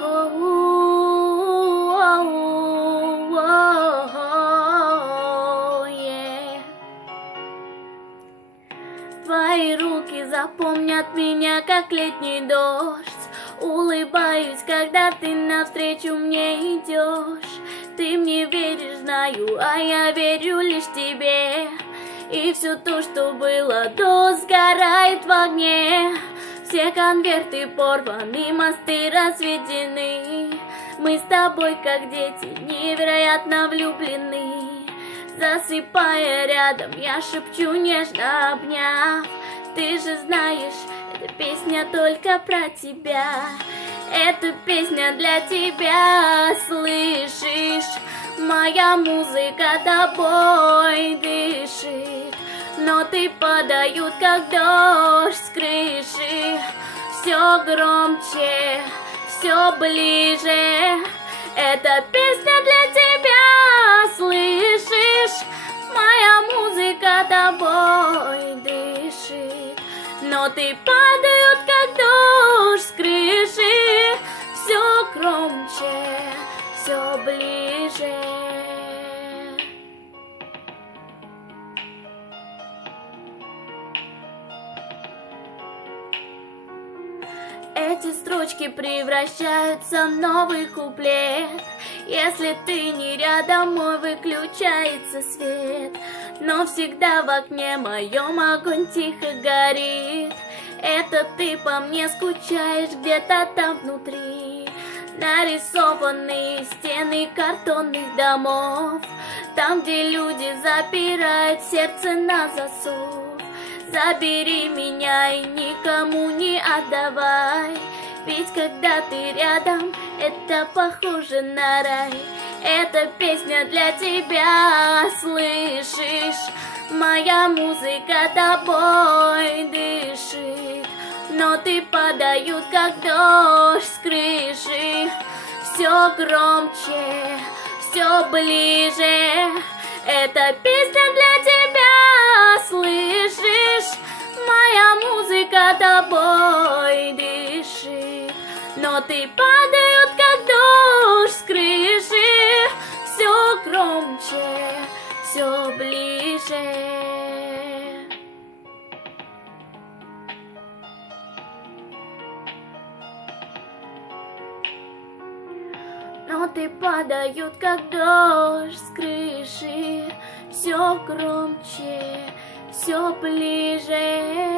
Yeah. Твои руки запомнят меня, как летний дождь. Улыбаюсь, когда ты навстречу мне идешь. Ты мне веришь, знаю, а я верю лишь тебе. И все то, что было до, сгорает в огне. Все конверты порваны, мосты разведены. Мы с тобой, как дети, невероятно влюблены. Засыпая рядом, я шепчу, нежно обняв. Ты же знаешь, эта песня только про тебя. Эта песня для тебя, слышишь? Моя музыка тобой дышит. Ноты падают, как дождь с крыши. Все громче, все ближе. Эта песня для тебя, слышишь? Моя музыка тобой дышит. Ноты падают, как дождь с крыши. Все громче, все ближе. Эти строчки превращаются в новый куплет. Если ты не рядом, мой выключается свет. Но всегда в окне моем огонь тихо горит. Это ты по мне скучаешь где-то там внутри. Нарисованные стены картонных домов. Там, где люди запирают сердце на засов. Забери меня и никому не отдавай. Ведь когда ты рядом, это похоже на рай. Эта песня для тебя, слышишь? Моя музыка тобой дышит. Ноты падают, как дождь с крыши. Все громче, все ближе. Эта песня для тебя, слышишь? Моя музыка тобой дышит. Ноты падают, как дождь с крыши. Все громче, все ближе. Ноты падают, как дождь с крыши. Все громче, все ближе.